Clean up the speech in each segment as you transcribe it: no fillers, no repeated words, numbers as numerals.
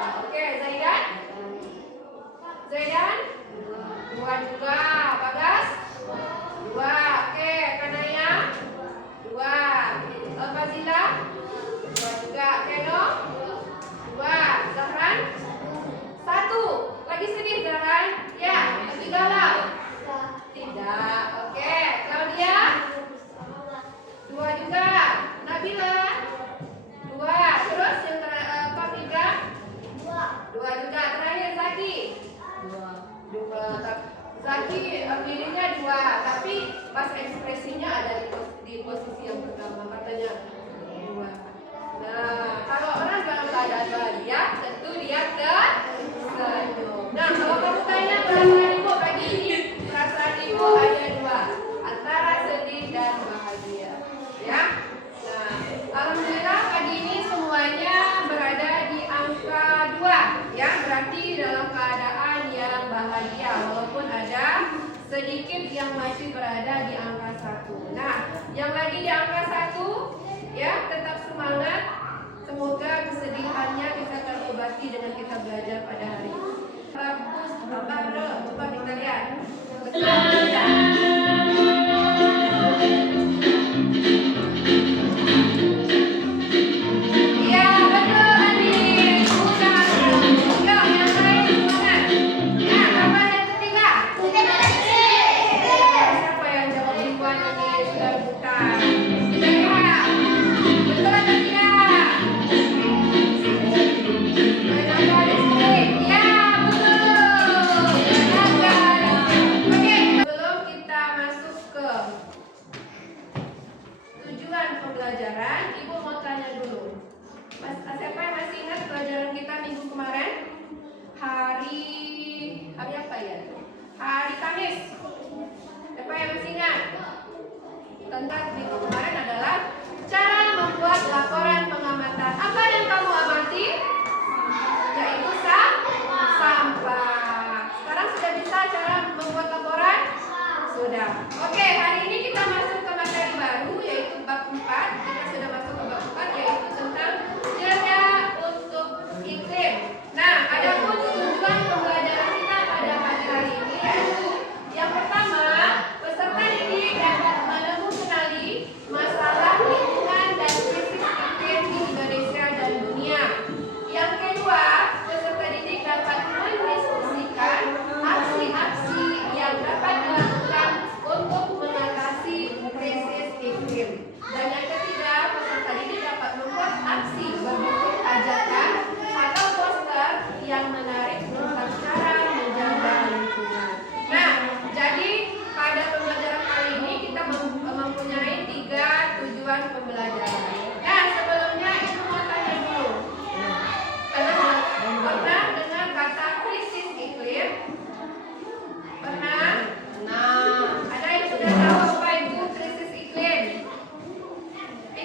Oke, Zaidan? Zaidan? 2 juga. Bagas? 2. Oke, Kanaya? 2. Fazila? 2 juga. Keno? 2. Zahran? 1. Lagi sedih Zahran? Ya, lagi galau? Tidak. Oke, Claudia? 2 juga. Nabila? 2. Terus yang Pak Ibram? 2 juga. Terakhir Zaki? 2. Zaki pilihnya 2, tapi pas ekspresinya ada di posisi yang pertama, katanya 2. Nah, kalau orang dalam keadaan bahagia, tentu dia senyum. Nah, kalau kamu tanya perasaan ibu pagi ini, perasaan ibu ada 2, antara sedih dan bahagia. Ya. Nah, alhamdulillah pagi ini semuanya berada di angka 2, ya, berarti dalam keadaan yang bahagia, walaupun ada sedikit yang masih berada di angka 1. Nah, yang lagi di angka 1, ya, tetap semangat. Semoga kesedihannya bisa terobati dengan kita belajar pada hari ini. Bagus, coba kita lihat. Betul tidak? Pembelajaran, Ibu mau tanya dulu. Siapa yang masih ingat pelajaran kita minggu kemarin? Hari apa ya? Hari Kamis. Siapa yang masih ingat? Tentang minggu kemarin adalah cara membuat laporan pengamatan. Apa yang kamu amati? Yaitu sampah. Sekarang sudah bisa cara membuat laporan? Sudah. Oke, hari ini kita masuk ke materi baru, yaitu bab 4. Kita sudah masuk ke bab 4, yaitu tentang jeda untuk iklim. Nah, ada pun tujuan pembelajaran kita pada pagi hari ini, yaitu yang pertama, peserta didik dapat mengenali masalah lingkungan dan krisis iklim di Indonesia dan dunia. Yang kedua, peserta didik dapat mendiskusikan aksi-aksi yang dapat dilakukan untuk mengatasi krisis iklim. Dan yang ketiga, peserta didik dapat membuat aksi berbentuk ajakan atau poster yang menarik tentang cara menjaga lingkungan. Nah, jadi pada pembelajaran kali ini kita mempunyai 3 tujuan pembelajaran. Nah, sebelumnya Ibu mau tanya dulu. Pernah dengar kata krisis iklim? Pernah? Nah, ada yang sudah tahu apa itu krisis iklim?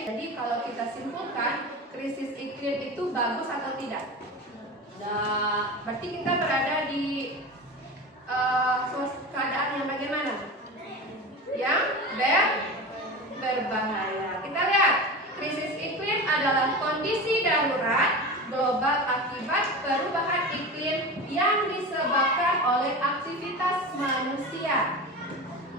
Jadi kalau kita simpulkan, krisis iklim itu bagus atau tidak? Nah, berarti kita berada di keadaan yang bagaimana? Yang berbahaya. Kita lihat, krisis iklim adalah kondisi darurat global akibat perubahan iklim yang disebabkan oleh aktivitas manusia,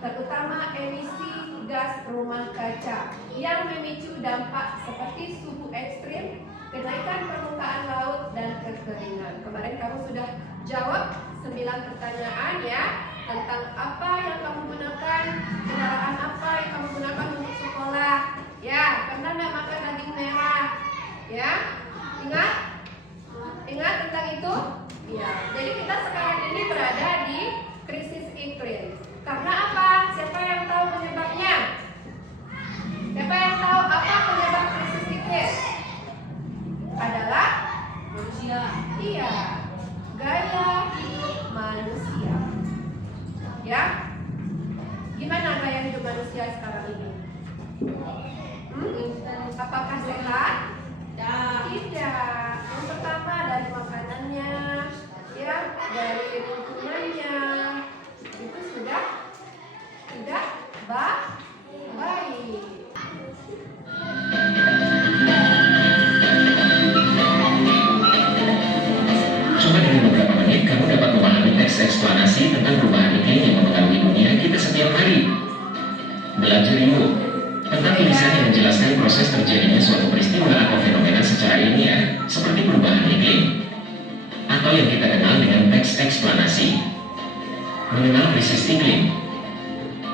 terutama emisi gas rumah kaca yang memicu dampak seperti suhu ekstrim, kenaikan permukaan laut, dan kekeringan. Kemarin kamu sudah jawab 9 pertanyaan ya, tentang apa yang kamu gunakan, kendaraan apa yang kamu gunakan untuk sekolah. Ya, pernah nggak makan daging merah? Ya, ingat tentang itu? Ya, jadi kita sekarang ini berada di krisis iklim. Karena apa? Siapa yang tahu penyebabnya? Siapa yang tahu apa penyebab krisis iklim? Adalah manusia. Iya, gaya hidup manusia. Ya, gimana gaya hidup manusia sekarang ini? Apakah sehat? Tidak. Yang pertama dari makanannya, ya, dari lingkungannya, itu sudah tidak baik. Cuma dengan beberapa menit kamu dapat memahami teks eksplanasi tentang perubahan iklim yang mempengaruhi dunia kita setiap hari. Belajar yuk tentang tulisan yang menjelaskan proses terjadinya suatu peristiwa atau fenomena secara ilmiah, seperti perubahan iklim, atau yang kita kenal dengan teks eksplanasi. Mengenal krisis iklim.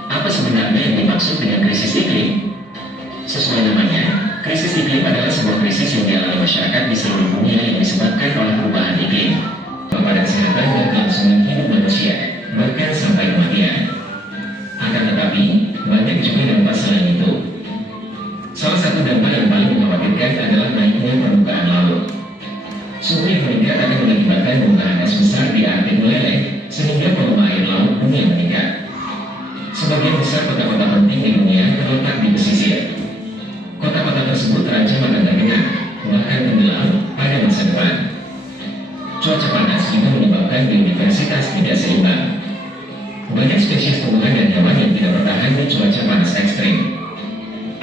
Apa sebenarnya yang dimaksud dengan krisis iklim? Sesuai namanya, krisis iklim adalah sebuah krisis yang dialami masyarakat di seluruh dunia yang disebabkan oleh perubahan iklim kepada kesehatan dan kelangsungan hidup manusia, bahkan sampai kematian. Akan tetapi, banyak juga dampak selain itu. Salah satu dampak yang paling mengkhawatirkan adalah naiknya permukaan laut. Suhu yang meningkat akan mengakibatkan bongkahan es besar di Arktik meleleh, sehingga volume air laut dunia meningkat. Sebagian besar kota-kota penting di dunia terletak di pesisir. Kota-kota tersebut terancam akan tergenang, bahkan tenggelam pada masa depan. Cuaca panas juga menyebabkan biodiversitas tidak seimbang. Banyak spesies tumbuhan dan hewan yang tidak bertahan di cuaca panas ekstrim.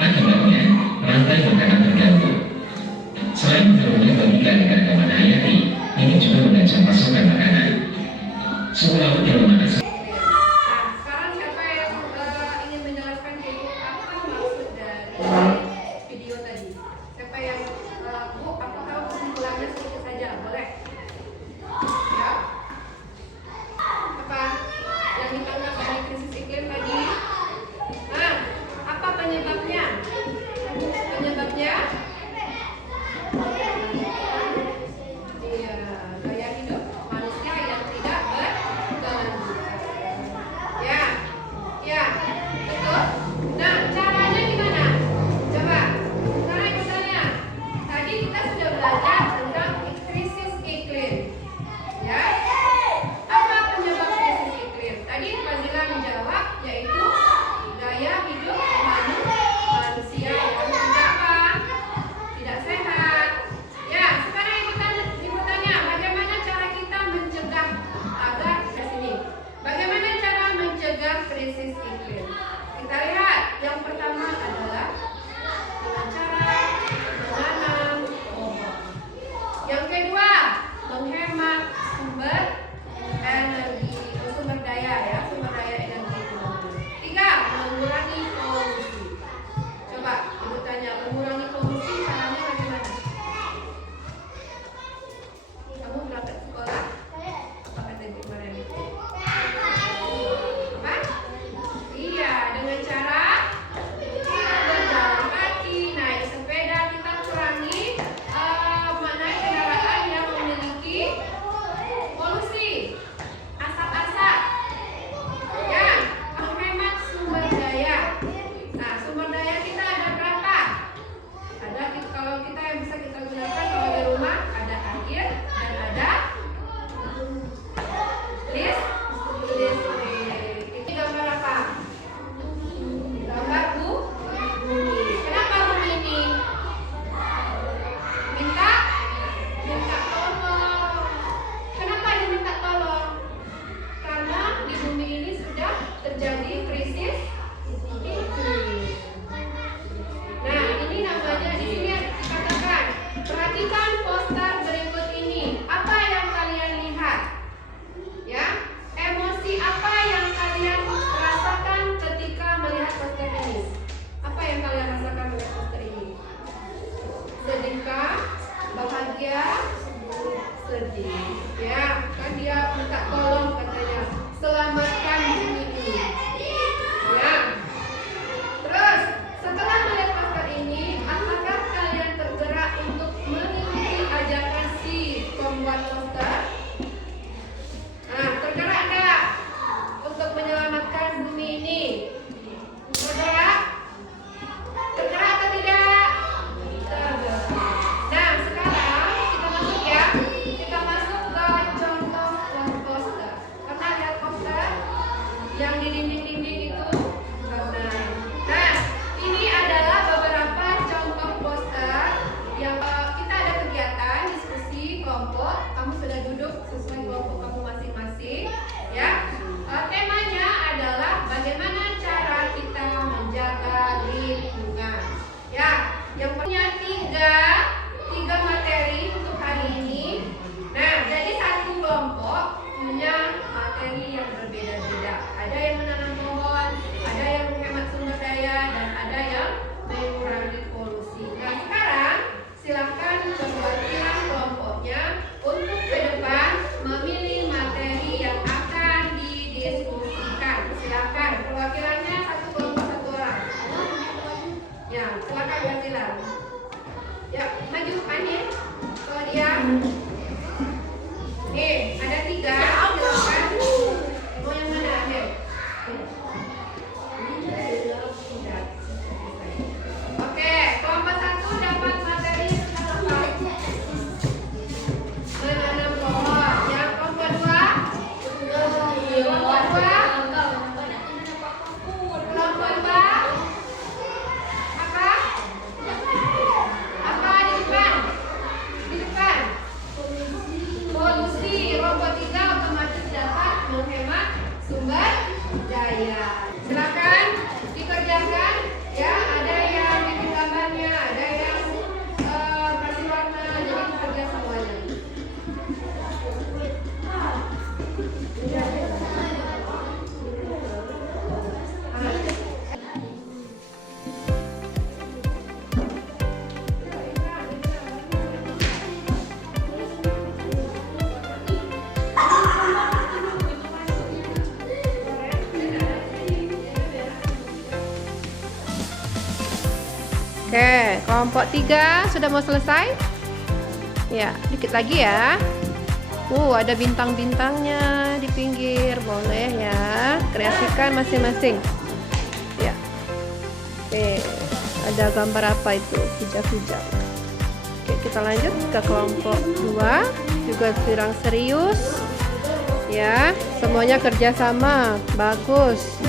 Akibatnya, rantai makanan terganggu. Selain berbahaya bagi keanekaragaman hayati, ini juga mengancam pasokan makanan. Suhu laut yang memanas. Sekarang siapa yang ingin menjelaskan apa maksud dari video tadi? Siapa yang Bu, apakah kesimpulannya sedikit saja? Boleh? Ya. Apa yang ditangkap dari krisis iklim tadi? Nah, apa penyebabnya? Penyebabnya? Iya, gaya hidup manusia yang tidak berkelanjutan. Ya, ya, betul. Nah, caranya gimana? Coba, sekarang misalnya, tadi kita sudah belajar tentang krisis iklim. Ya, apa penyebab krisis iklim? Tadi Fazila menjawab, yaitu gaya hidup manusia yang tidak apa? Tidak sehat. Ya, sekarang ibu tanya, bagaimana cara kita mencegah agar di sini? Bagaimana cara mencegah krisis iklim? Kita lihat, yang pertama adalah dengan cara menanam pohon. Yang kedua, menghemat sumber energi, sumber daya ya, sumber daya energi. Tiga, mengurangi polusi. Coba ibu tanya, mengurangi polusi caranya bagaimana? Kamu berangkat sekolah? Apa kata ibu kemarin? Apa? Iya, dengan cara berjalan kaki, naik sepeda, kita kurangi naik kendaraan yang memiliki polusi, asap-asap. Ya, menghemat sumber daya. Nah, sumber daya kita ada berapa? Ada kalau kita yang bisa kita gunakan kalau di rumah ada air dan ada listrik. Ini gambar apa? Gambar bumi. Kenapa bumi ini? Minta tolong. Kenapa diminta tolong? Karena di bumi ini sudah terjadi krisis iklim. Nah, ini namanya di sini dikatakan, perhatikan poster berikut ini. Apa yang kalian lihat? Ya, emosi apa yang kalian rasakan ketika melihat poster ini? Apa yang kalian rasakan melihat poster ini? Sedihkah? Bahagia? Sedih. Ya, kan dia minta tolong katanya, selamatkan bumi ini. Ya. Terus, setelah melihat poster ini, apakah kalian tergerak untuk mengikuti ajakan si pembuat poster? Nah, tergerak enggak untuk menyelamatkan bumi ini? Tergerak? Tergerak atau tidak? Tergerak. Nah, sekarang kita masuk ya. Kita masuk ke contoh poster. Pernah lihat poster? punya materi yang berbeda-beda. Ada yang menanam pohon, ada yang menghemat sumber daya, dan ada yang mengurangi polusi. Nah, sekarang silakan perwakilan kelompoknya untuk ke depan memilih materi yang akan didiskusikan. Silakan perwakilannya satu kelompok satu orang. Ya, silakan perwakilan. Ya, maju Ani. Kalau dia ada 3, silakan. Mau yang mana? Oke, kelompok 1 dapat materi tentang apa? Menanam pohon. Yang kelompok 2? Kelompok 2? Kelompok 2? Apa? Apa di depan? Di depan. Polusi. Kelompok 3 otomatis dapat menghemat sumber daya. Silakan dikerjakan. Ya, ada yang bikin gambarnya, ada yang kasih warna, jadi kerja semuanya. Oke, kelompok 3 sudah mau selesai? Ya, dikit lagi ya. Ada bintang-bintangnya di pinggir, boleh ya. Kreasikan masing-masing. Ya. Oke, ada gambar apa itu? Hijab-hijab. Oke, kita lanjut ke kelompok 2. Juga sedang serius. Ya, semuanya kerjasama. Bagus.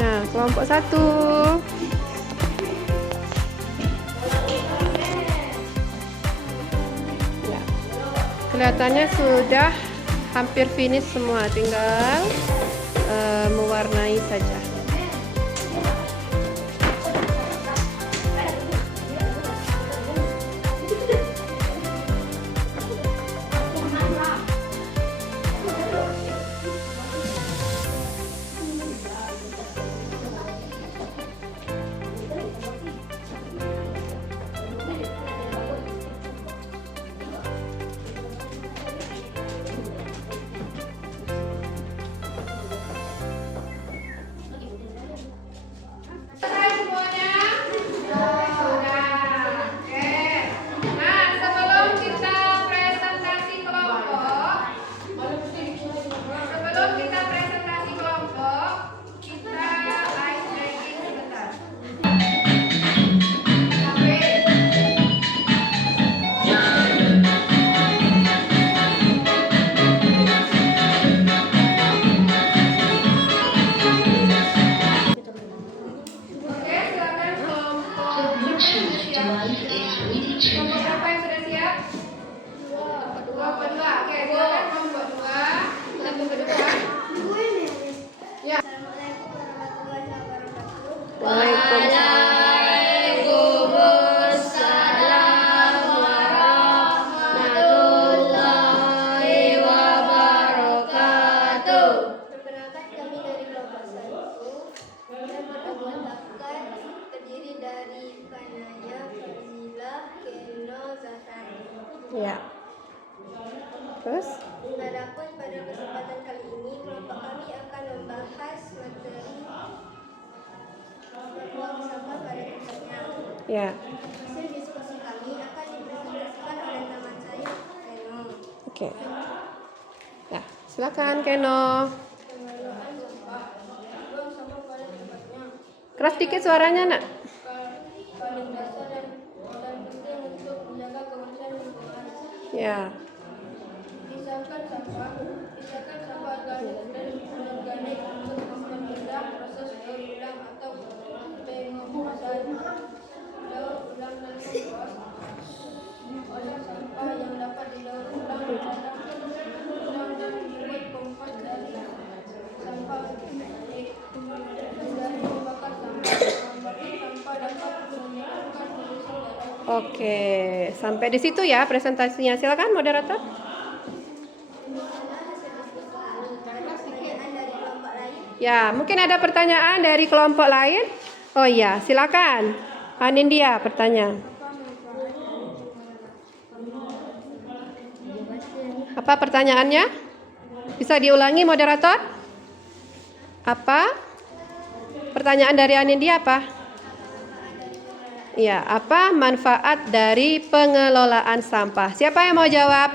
Nah, kelompok 1. Ya. Kelihatannya sudah hampir finish semua, tinggal mewarnai saja. Ya. Terus? Adapun pada kesempatan kali ini kelompok kami akan membahas materi membuang sampah pada tempatnya. Ya. Hasil diskusi kami akan dipresentasikan oleh teman saya, Keno. Oke. Ya, silakan Keno. Pengelolaan sampah. Buang sampah pada tempatnya. Keras dikit suaranya, Nak. Paling dasar dan penting untuk menjaga kebersihan lingkungan. Ya. Pisahkan sampah organik dan anorganik untuk mempermudah proses daur ulang atau pengemasan. Daur ulang Oke, sampai di situ ya presentasinya. Silakan moderator. Ya, mungkin ada pertanyaan dari kelompok lain. Oh iya, silakan. Anindya bertanya. Apa pertanyaannya? Bisa diulangi moderator? Apa? Pertanyaan dari Anindya apa? Ya, apa manfaat dari pengelolaan sampah? Siapa yang mau jawab?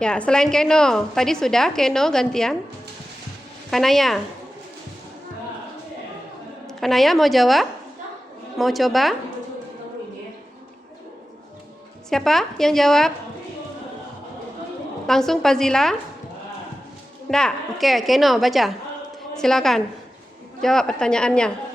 Ya, selain Keno. Tadi sudah Keno gantian. Kanaya. Kanaya mau jawab? Mau coba? Siapa yang jawab? Langsung Fazila? Nggak? Oke, Keno baca. Silakan. Jawab pertanyaannya.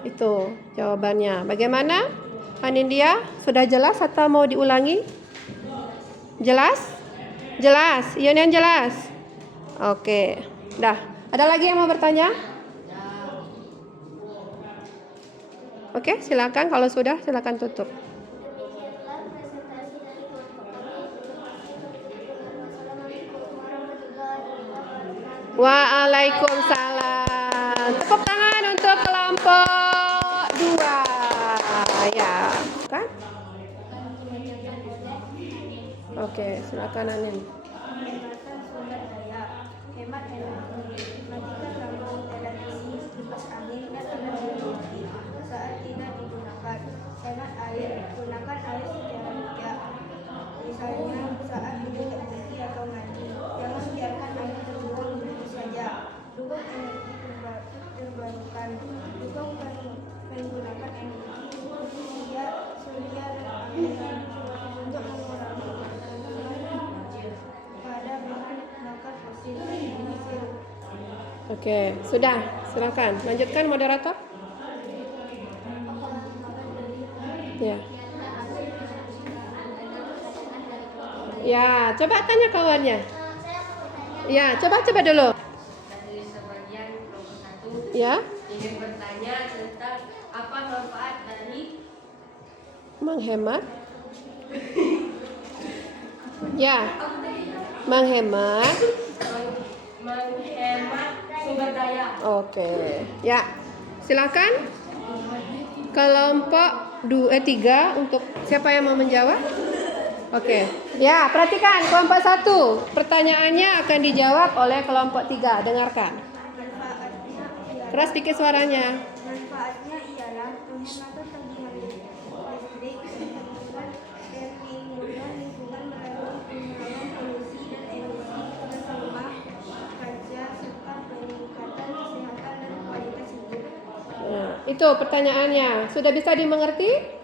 Itu jawabannya. Bagaimana? Anindya, sudah jelas atau mau diulangi? Jelas? Jelas. Ion jelas? Oke. Dah. Ada lagi yang mau bertanya? Oke, silakan. Kalau sudah, silakan tutup. Demikianlah presentasi dari kelompok kami. Wassalamualaikum warahmatullahi wabarakatuh. Waalaikumsalam. Tepuk tangan untuk kelompok 2. Ya, kan? Oke, silakan Anin. Pemanasan sumber daya, hemat energi, matikan lampu televisi, kipas angin dan televisi saat tidak digunakan. Hemat air, gunakan air secara bijak. Misalnya saat mencuci gigi atau mandi, jangan biarkan air terbuang begitu saja. Dukung energi terbarukan, dukung menggunakan energi surya dan angin untuk mengurangi pada bahan bakar fosil. Oke, sudah. Silakan. Lanjutkan moderator. Ya. Ya, coba tanya kawannya. Ya, coba dulu. Dari sebagian kelompok 1 Ya, ingin bertanya tentang apa manfaat dari menghemat. Ya, menghemat. menghemat sumber daya. Oke. Ya. Silakan. Kelompok 3 untuk siapa yang mau menjawab? Oke. Ya, perhatikan kelompok 1. Pertanyaannya akan dijawab oleh kelompok 3. Dengarkan. Manfaatnya ialah Keras dikit suaranya. Manfaatnya ialah penghematan tagihan listrik, penghematan perlindungan lingkungan melalui pengurangan polusi dan emisi gas rumah kaca serta peningkatan kesehatan dan kualitas hidup. Nah, itu pertanyaannya. Sudah bisa dimengerti?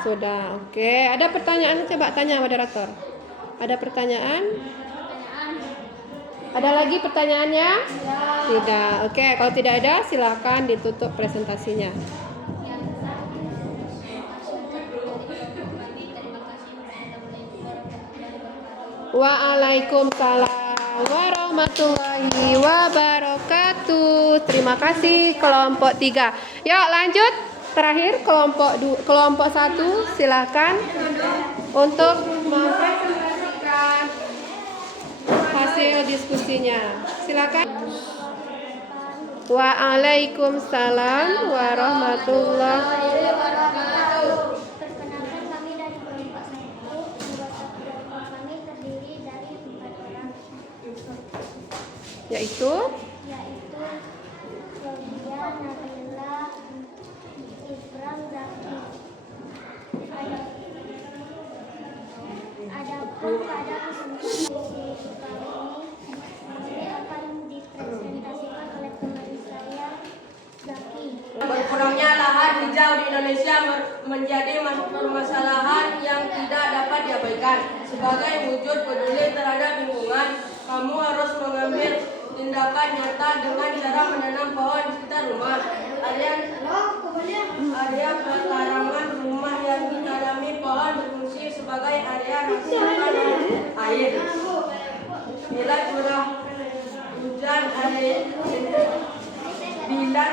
Sudah. Oke. Ada pertanyaan? Coba tanya moderator. Ada pertanyaan? Ada lagi pertanyaannya? Tidak. Oke. Kalau tidak ada, silakan ditutup presentasinya. Waalaikumsalam warahmatullahi wabarakatuh. Terima kasih kelompok 3. Yuk lanjut. Terakhir kelompok 1, silakan untuk mempresentasikan hasil diskusinya. Silakan. Waalaikumsalam warahmatullahi wabarakatuh. Perkenalkan kami dari kelompok 1. Anggota kelompok kami terdiri dari 4 orang, Yaitu Claudia, Nabila, Ibram, Zaki. Adapun pada kesempatan kali ini akan dipresentasikan oleh teman saya, Zaki. Berkurangnya lahan hijau di Indonesia menjadi permasalahan yang tidak dapat diabaikan. Sebagai wujud peduli terhadap lingkungan, kamu harus mengambil tindakan nyata dengan cara menanam pohon di sekitar rumah. Area pekarangan rumah yang ditanami pohon berfungsi sebagai area rasakan air. Bila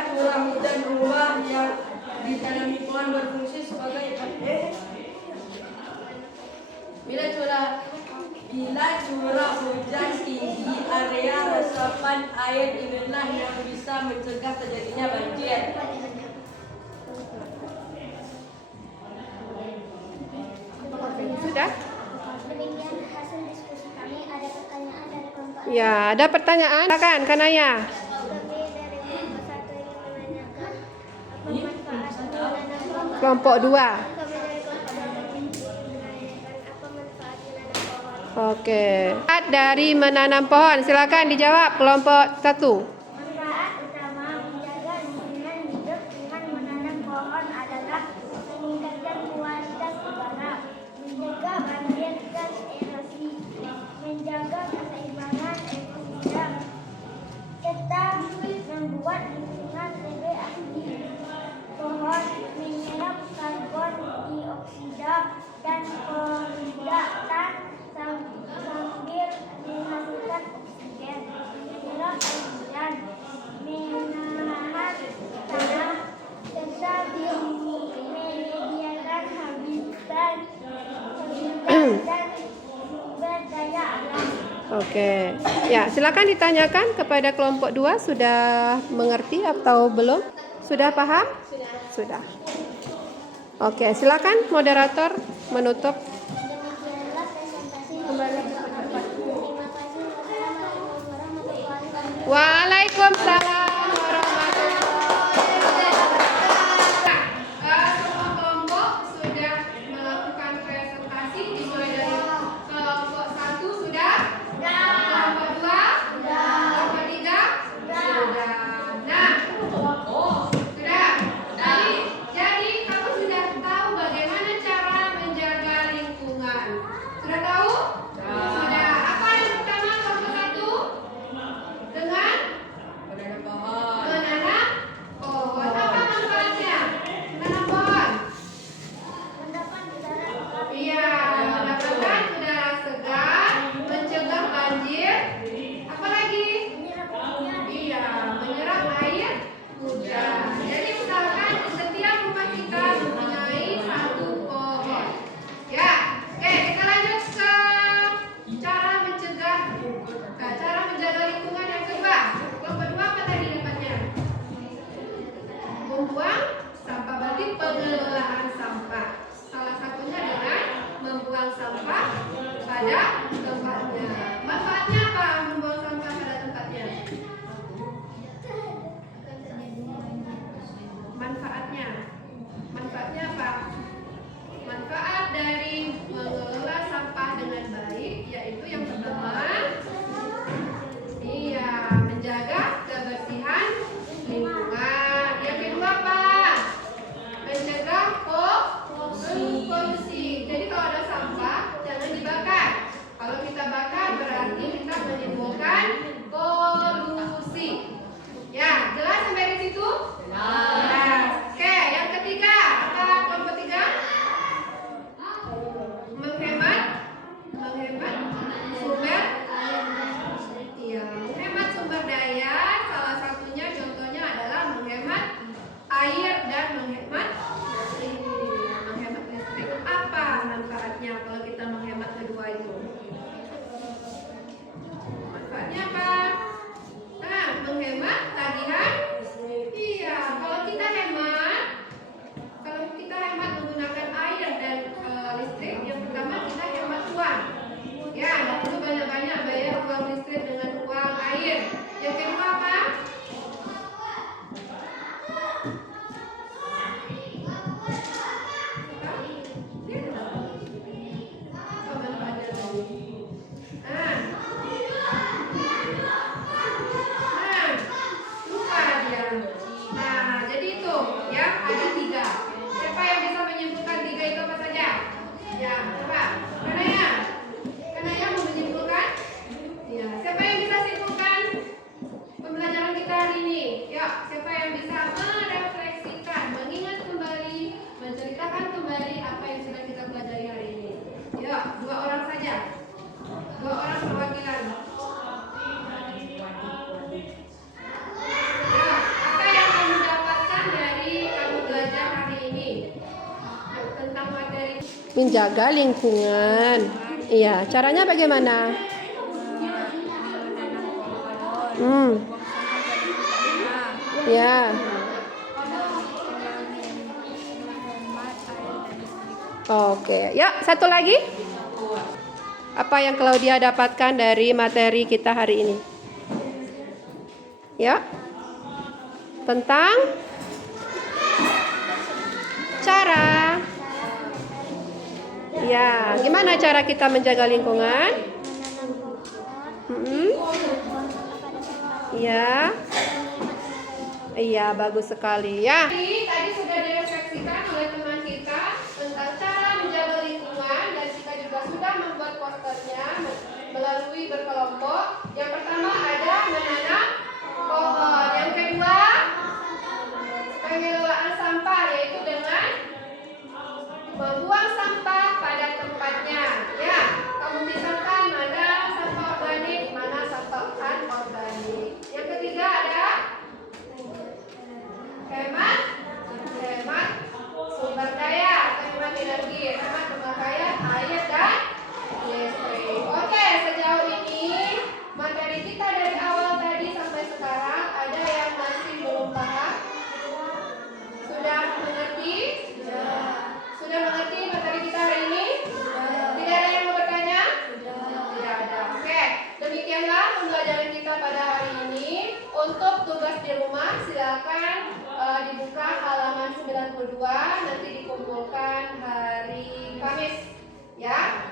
curah hujan rumah yang di dalam lingkungan berfungsi sebagai Bila curah hujan tinggi, area resapan air inilah yang bisa mencegah terjadinya banjir. Sudah? Demikian hasil diskusi kami. Ada pertanyaan dari kelompok Ya, ada pertanyaan? Silakan, Kanaya. kami dari kelompok 1 ingin menanyakan apa manfaat menanam pohon. Kelompok 2. Kami dari kelompok 2 ingin menanyakan apa manfaat menanam pohon. Oke. Manfaat dari menanam pohon, silakan dijawab kelompok 1. Manfaat utama menjaga lingkungan hidup dengan menanam pohon adalah meningkatkan kualitas udara, menjaga banjir dan erosi, menjaga keseimbangan ekosistem, serta membuat lingkungan lebih asri. Pohon menyerap karbon dioksida dan polutan sambil menghasilkan oksigen, menyerap air hujan, menahan tanah, serta menyediakan habitat dan sumber daya alam. Oke. Ya, silakan ditanyakan kepada kelompok 2, sudah mengerti atau belum? Sudah paham? Sudah. Oke, silakan moderator menutup. Demikianlah presentasi kembali ke tempat. Terima kasih. Wassalamualaikum warahmatullahi wabarakatuh. Waalaikumsalam warahmatullahi wabarakatuh. Semua kelompok sudah melakukan presentasi, dimulai dari kelompok 1 sudah? Kelompok 2? Kelompok 3? Sudah. Nah, sudah. Jadi kamu sudah tahu bagaimana cara menjaga lingkungan. Sudah tahu? Sudah. Apa yang pertama kelompok 1? Dengan Menanam pohon. menanam pohon. Apa manfaatnya? Menanam pohon. Mendapat udara Iya, mendapatkan udara segar, mencegah banjir. Apa lagi? menyerap oksigen. Iya, menyerap air hujan. Jadi usahakan di setiap rumah kita mempunyai 1 pohon. Ya, oke, kita lanjut ke cara mencegah, cara menjaga lingkungan yang kedua. Kelompok 2 apa tadi dapatnya? Membuang sampah, berarti pengelolaan sampah. Salah satunya dengan membuang sampah pada tempatnya. Manfaatnya apa membuang sampah pada tempatnya? Manfaatnya apa? Manfaat dari mengelola sampah dengan baik yaitu yang pertama, iya, menjaga kebersihan lingkungan. Yang kedua apa? Mencegah polusi. Jadi kalau ada sampah jangan dibakar. Kalau kita bakar berarti kita menimbulkan polusi. Ya, jelas sampai di situ? Jelas. Oke, yang ketiga, apa kelompok 3? Menghemat sumber. Iya, menghemat sumber daya. Salah satunya contohnya adalah menghemat air dan menghemat listrik. Apa manfaatnya kalau kita menghemat kedua itu? Manfaatnya apa? Nah, menghemat tagihan. Iya, kalau kita hemat menggunakan air dan listrik, yang pertama kita hemat uang. Ya, nggak perlu banyak menjaga lingkungan. Iya, caranya bagaimana? Ya. Oke, ya satu lagi. Apa yang Claudia dapatkan dari materi kita hari ini? Ya, tentang cara. Ya, gimana cara kita menjaga lingkungan? Ya, iya bagus sekali ya. Tadi sudah direfleksikan oleh teman kita tentang cara menjaga lingkungan dan kita juga sudah membuat posternya melalui berkelompok. Yang pertama ada menanam pohon. Yang kedua pengelolaan sampah, yaitu dengan membuang sampah pada tempatnya. Ya, kamu misalkan mana sampah organik, mana sampah anorganik. Yang ketiga ada hemat sumber daya, hemat energi, hemat pemakaian air dan listrik. Oke, sejauh ini materi kita dari awal tadi sampai sekarang ada yang masih belum paham? Sudah mengerti? Sudah mengerti materi kita hari ini? Tidak ada yang mau bertanya? Tidak ada. Oke, demikianlah pembelajaran kita pada hari ini. Untuk tugas di rumah silakan dibuka halaman 92, nanti dikumpulkan hari Kamis ya.